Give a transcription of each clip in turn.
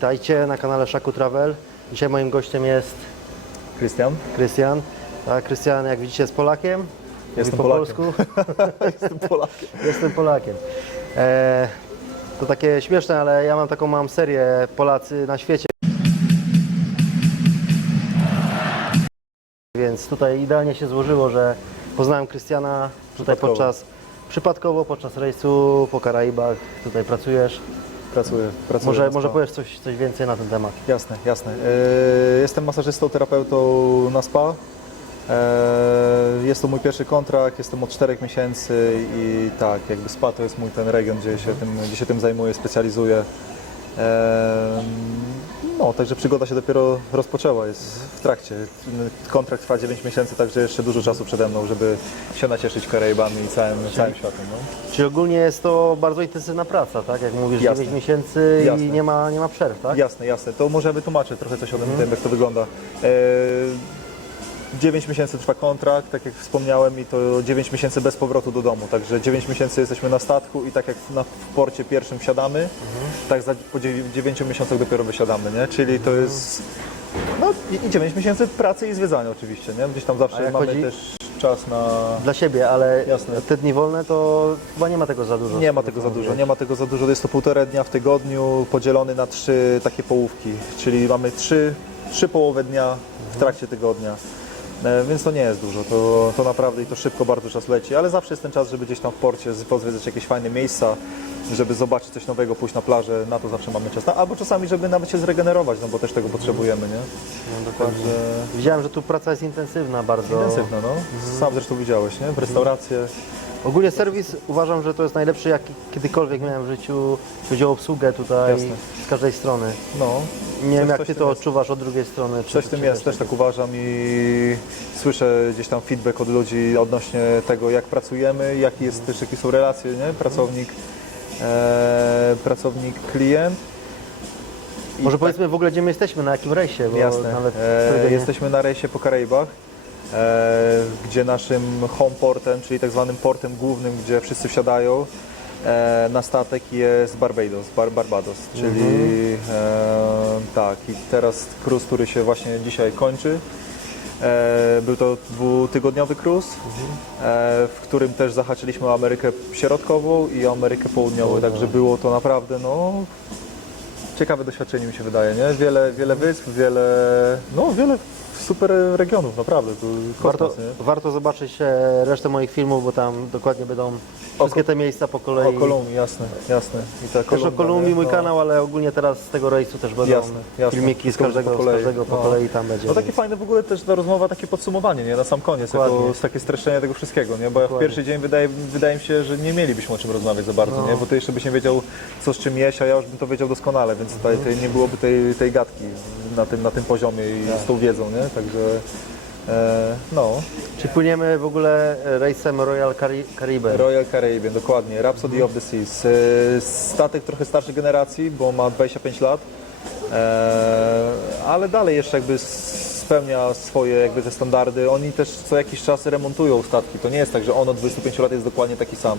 witajcie na kanale Szaku Travel. Dzisiaj moim gościem jest Krystian. Tak, Krystian, jak widzicie, jest Polakiem. Jestem po Polakiem. polsku. Jestem Polakiem. Jestem Polakiem. To takie śmieszne, ale ja mam serię Polacy na świecie. Więc tutaj idealnie się złożyło, że poznałem Krystiana tutaj przypadkowo podczas rejsu po Karaibach. Tutaj pracujesz. Pracuję. Może powiesz coś więcej na ten temat. Jasne. Jestem masażystą, terapeutą na spa. Jest to mój pierwszy kontrakt, jestem od 4 miesięcy i tak, jakby spa to jest mój ten region, gdzie się tym zajmuję, specjalizuję. No, także przygoda się dopiero rozpoczęła, jest w trakcie. Kontrakt trwa 9 miesięcy, także jeszcze dużo czasu przede mną, żeby się nacieszyć Karaibami i całym światem. No. Czyli ogólnie jest to bardzo intensywna praca, tak? Jak mówisz, 9 miesięcy Jasne. I nie ma przerw, tak? Jasne. To może wytłumaczę trochę coś o tym, jak to wygląda. 9 miesięcy trwa kontrakt, tak jak wspomniałem, i to 9 miesięcy bez powrotu do domu. Także 9 miesięcy jesteśmy na statku i tak jak w porcie pierwszym wsiadamy, tak po 9 miesiącach dopiero wysiadamy, nie? Czyli to jest i 9 miesięcy pracy i zwiedzania oczywiście, nie? Gdzieś tam zawsze mamy też czas na... Dla siebie, ale Jasne. te dni wolne to chyba nie ma tego za dużo. Nie ma tego za dużo, jest to 1,5 dnia w tygodniu podzielony na 3 takie połówki, czyli mamy 3 połowy dnia w trakcie tygodnia. Więc to nie jest dużo, to naprawdę i to szybko bardzo czas leci, ale zawsze jest ten czas, żeby gdzieś tam w porcie pozwiedzać jakieś fajne miejsca, żeby zobaczyć coś nowego, pójść na plażę, na to zawsze mamy czas. Albo czasami, żeby nawet się zregenerować, no bo też tego potrzebujemy, nie? No, dokładnie. Także... Widziałem, że tu praca jest intensywna bardzo. Intensywna, no. Sam zresztą widziałeś, nie? W restaurację. Ogólnie serwis uważam, że to jest najlepszy, jaki kiedykolwiek miałem w życiu. Chodzi o obsługę tutaj z każdej strony. No. Nie wiem, jak ty to odczuwasz od drugiej strony. Coś w tym jest, też tak uważam i słyszę gdzieś tam feedback od ludzi odnośnie tego, jak pracujemy, jakie są relacje, nie? Pracownik-klient. Może powiedzmy w ogóle, gdzie my jesteśmy, na jakim rejsie? Bo jasne. Nawet jesteśmy na rejsie po Karaibach, gdzie naszym home portem, czyli tak zwanym portem głównym, gdzie wszyscy wsiadają na statek, jest Barbados, czyli tak, i teraz cruise, który się właśnie dzisiaj kończy. Był to 2-tygodniowy cruise, w którym też zahaczyliśmy o Amerykę Środkową i Amerykę Południową, także było to naprawdę ciekawe doświadczenie, mi się wydaje, nie? Wiele wysp, wiele super regionów, naprawdę. Warto zobaczyć resztę moich filmów, bo tam dokładnie będą wszystkie te miejsca po kolei. O Kolumbii, jasne. I ta też o Kolumbii mój kanał, ale ogólnie teraz z tego rejsu też będą filmiki z każdego po kolei tam będzie. No takie fajne w ogóle też ta rozmowa, takie podsumowanie, nie? Na sam koniec, takie streszczenie tego wszystkiego, nie? Bo w pierwszy dzień wydaje mi się, że nie mielibyśmy o czym rozmawiać za bardzo, nie? Bo ty jeszcze byś nie wiedział, co z czym jeść, a ja już bym to wiedział doskonale, więc tutaj nie byłoby tej gadki na tym poziomie i z tą wiedzą, nie? Także Czy płyniemy w ogóle rejsem Royal Caribbean? Royal Caribbean, dokładnie. Rhapsody of the Seas. Statek trochę starszej generacji, bo ma 25 lat, ale dalej jeszcze jakby spełnia swoje jakby te standardy. Oni też co jakiś czas remontują statki. To nie jest tak, że on od 25 lat jest dokładnie taki sam.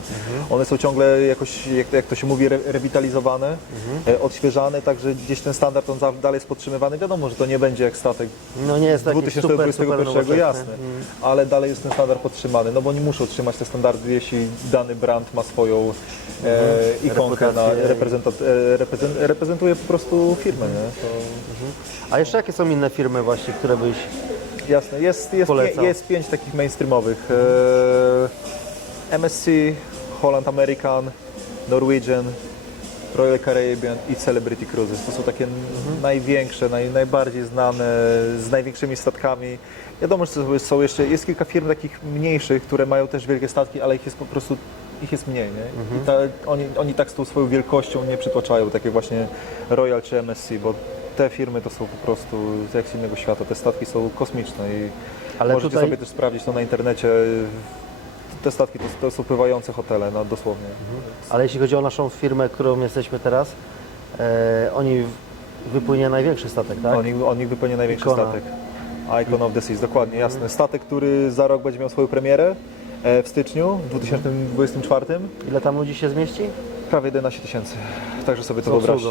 One są ciągle jakoś, jak to się mówi, rewitalizowane, odświeżane, także gdzieś ten standard on dalej jest podtrzymywany. Wiadomo, że to nie będzie jak statek nie jest 2021, jasne, ale dalej jest ten standard podtrzymany, no bo oni muszą trzymać te standardy, jeśli dany brand ma swoją ikonkę, reprezentuje po prostu firmę, nie? A jeszcze jakie są inne firmy właśnie, które byś Jasne, jest 5 takich mainstreamowych. MSC, Holland American, Norwegian, Royal Caribbean i Celebrity Cruises. To są takie największe, najbardziej znane, z największymi statkami. Wiadomo, że jest kilka firm takich mniejszych, które mają też wielkie statki, ale ich jest po prostu mniej, nie? I oni tak z tą swoją wielkością nie przytłaczają, tak jak właśnie Royal czy MSC, bo te firmy to są po prostu jak z innego świata, te statki są kosmiczne i możecie sobie też sprawdzić to na internecie. Te statki to są pływające hotele, no dosłownie. Ale jeśli chodzi o naszą firmę, którą jesteśmy teraz, oni wypłynie największy statek, tak? Oni wypłynie największy statek. Icon of the Seas, dokładnie, jasne. Statek, który za rok będzie miał swoją premierę w styczniu 2024. Ile tam ludzi się zmieści? Prawie 11 tysięcy, także sobie to Z wyobraźcie.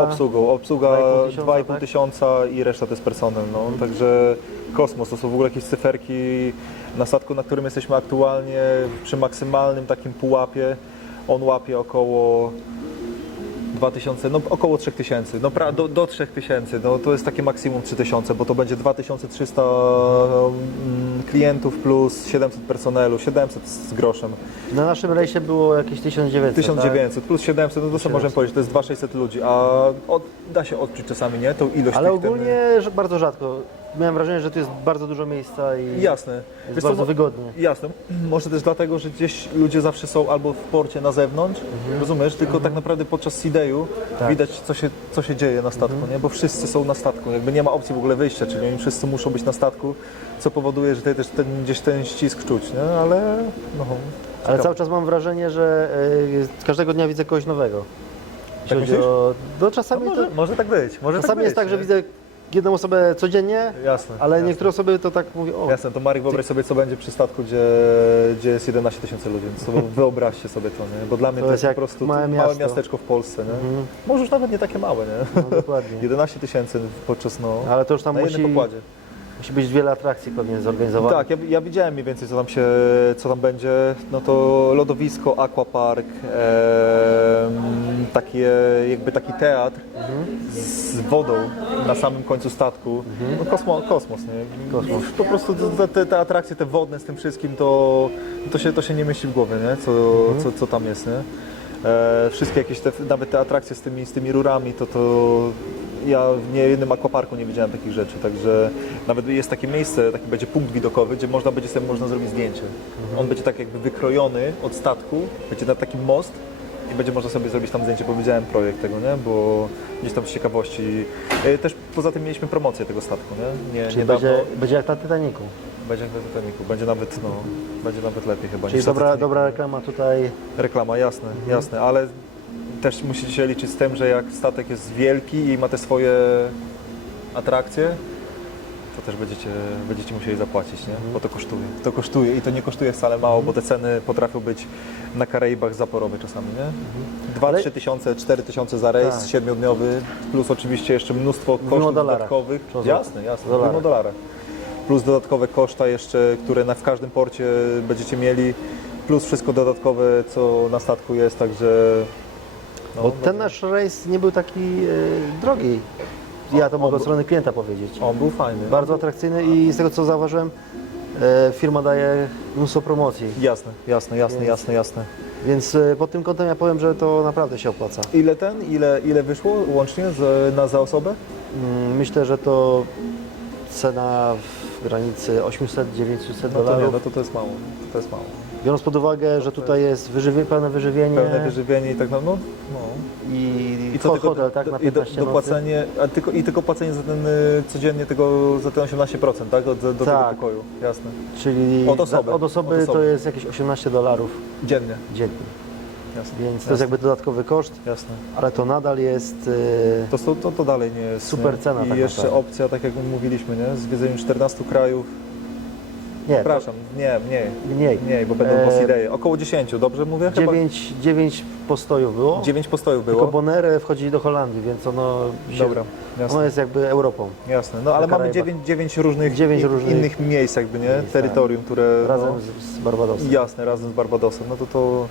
obsługą. Obsługa 2,5 tysiąca i reszta to jest personel, no. Także kosmos, to są w ogóle jakieś cyferki na statku, na którym jesteśmy aktualnie przy maksymalnym takim pułapie. On łapie około 2000, no około 3000, no do 3000, no to jest takie maksimum 3000, bo to będzie 2300 klientów plus 700 personelu, 700 z groszem. Na naszym rejsie było jakieś 1900, 1900 plus 700, no to co 700. możemy powiedzieć, to jest 2600 ludzi, a da się odczuć czasami, nie? Tą ilość Ale tych ten- ogólnie że bardzo rzadko. Miałem wrażenie, że tu jest bardzo dużo miejsca i Jasne. jest Wiesz co, bardzo wygodnie. Jasne. Może też dlatego, że gdzieś ludzie zawsze są albo w porcie na zewnątrz, rozumiesz? Tylko tak naprawdę podczas Sea-Dayu Tak. widać, co się dzieje na statku, nie? Bo wszyscy są na statku, jakby nie ma opcji w ogóle wyjścia, czyli oni wszyscy muszą być na statku, co powoduje, że tutaj też gdzieś ten ścisk czuć, nie? Ale no, Ale ciekawe. cały czas mam wrażenie, że każdego dnia widzę kogoś nowego. Jeśli Tak chodzi myślisz? no No czasami może tak być, może czasami tak jest być, tak, że nie? widzę jedną osobę codziennie, Jasne, ale jasne. niektóre osoby to tak mówią, o, Jasne, to Marek, wyobraź sobie, co będzie przy statku, gdzie jest 11 tysięcy ludzi, więc sobie wyobraźcie sobie to, nie? Bo dla mnie to jest po jak prostu małe małe miasto. miasteczko w Polsce, nie? Może już nawet nie takie małe, nie? no dokładnie. 11 tysięcy podczas, no, Ale to już tam na jednym pokładzie. musi być wiele atrakcji pewnie zorganizowanych. Tak, ja widziałem mniej więcej, co tam będzie, no to lodowisko, aquapark, taki teatr z wodą na samym końcu statku, no kosmos, nie? Kosmos. Po prostu te atrakcje, te wodne z tym wszystkim, to się nie mieści w głowie, nie? Co tam jest, nie? Wszystkie jakieś, nawet te atrakcje z tymi rurami, to ja w niejednym aquaparku nie widziałem takich rzeczy, także nawet jest takie miejsce, taki będzie punkt widokowy, gdzie można zrobić zdjęcie. On będzie tak jakby wykrojony od statku, będzie na taki most i będzie można sobie zrobić tam zdjęcie, bo widziałem projekt tego, nie? Bo gdzieś tam z ciekawości. Też poza tym mieliśmy promocję tego statku, nie? Czyli Niedawno będzie jak na Titanicu. będzie jak na Titanicu, będzie nawet lepiej chyba Czyli niż na Titanicu. dobra reklama tutaj. Reklama, jasne, ale też musicie się liczyć z tym, że jak statek jest wielki i ma te swoje atrakcje, to też będziecie musieli zapłacić, nie? Bo to kosztuje. To kosztuje i to nie kosztuje wcale mało, bo te ceny potrafią być na Karaibach zaporowe czasami, nie? 2-3 tysiące, 4 tysiące za rejs Tak. 7-dniowy, plus oczywiście jeszcze mnóstwo kosztów dolarach. dodatkowych. Czy Jasne, dolarach. mówimy o dolarach. Plus dodatkowe koszta jeszcze, które w każdym porcie będziecie mieli, plus wszystko dodatkowe, co na statku jest, także... No, Bo ten nasz rejs nie był taki drogi. Ja to mogę od strony klienta powiedzieć. On był fajny. Bardzo atrakcyjny i z tego co zauważyłem, firma daje mnóstwo promocji. Jasne. Więc pod tym kątem ja powiem, że to naprawdę się opłaca. Ile wyszło łącznie za osobę? Myślę, że to cena w granicy 800-900 No to nie, dolarów. no to jest mało. To jest mało. Biorąc pod uwagę, że tutaj jest pełne wyżywienie Pełne wyżywienie i tak dalej. No. i co hotel, tak, na i 15 nocy. dopłacenie, tylko płacenie za ten codziennie za ten 18%, tak? Do tego Tak. pokoju, jasne. Czyli Od osoby. od osoby Od osoby. to jest jakieś 18 dolarów Dziennie, dziennie. jasne. Więc to jest jakby dodatkowy koszt, Jasne. ale to nadal jest To dalej nie jest. Super nie? cena I tak jeszcze naprawdę. opcja, tak jak mówiliśmy, nie? Zwiedzeniu 14 krajów. nie, Przepraszam, mniej. mniej, bo będą idee. Około 10, dobrze mówię? Chyba 9 postojów było. 9 postojów Tylko było. Bonaire wchodzi do Holandii, więc ono Dobra, jasne. ono jest jakby Europą. Jasne, no ale na mamy Karaibach. 9 różnych, Dziewięć różnych innych miejsc jakby, nie? miejsc, Terytorium, które... Razem no, z Barbadosem. jasne, razem z Barbadosem, no to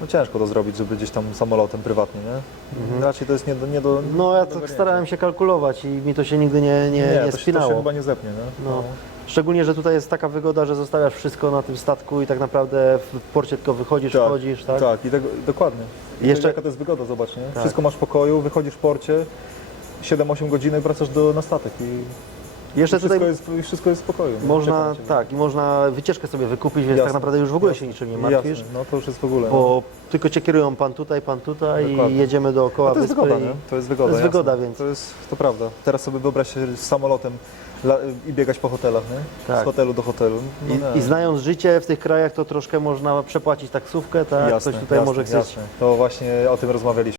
no ciężko to zrobić, żeby gdzieś tam samolotem prywatnie, nie? Raczej to jest nie do... No ja do tak ogarnięcia. starałem się kalkulować i mi to się nigdy nie to się spinało. chyba nie zepnie, nie? No. Szczególnie, że tutaj jest taka wygoda, że zostawiasz wszystko na tym statku i tak naprawdę w porcie tylko wychodzisz, Tak, wchodzisz, tak? Tak, i dokładnie. I Jeszcze- jaka to jest wygoda, zobacz, nie? Tak. Wszystko masz w pokoju, wychodzisz w porcie, 7-8 godzin i wracasz na statek i Jeszcze tutaj wszystko jest w pokoju. nie? można, Czeka na ciebie. tak, i można wycieczkę sobie wykupić, więc Jasne, tak naprawdę już w ogóle się jasne, niczym nie martwisz. Jasne, no to już jest w ogóle. no. Bo tylko cię kierują pan tutaj Dokładnie. i jedziemy dookoła No to jest wyspy. wygoda, nie? To jest wygoda, To jest jasne. wygoda, więc- To prawda. Teraz sobie wyobraź się z samolotem i biegać po hotelach, nie? Tak. Z hotelu do hotelu. No nie. I znając życie w tych krajach, to troszkę można przepłacić taksówkę, tak? Jasne, Ktoś tutaj jasne, może chcieć jasne. To właśnie o tym rozmawialiśmy.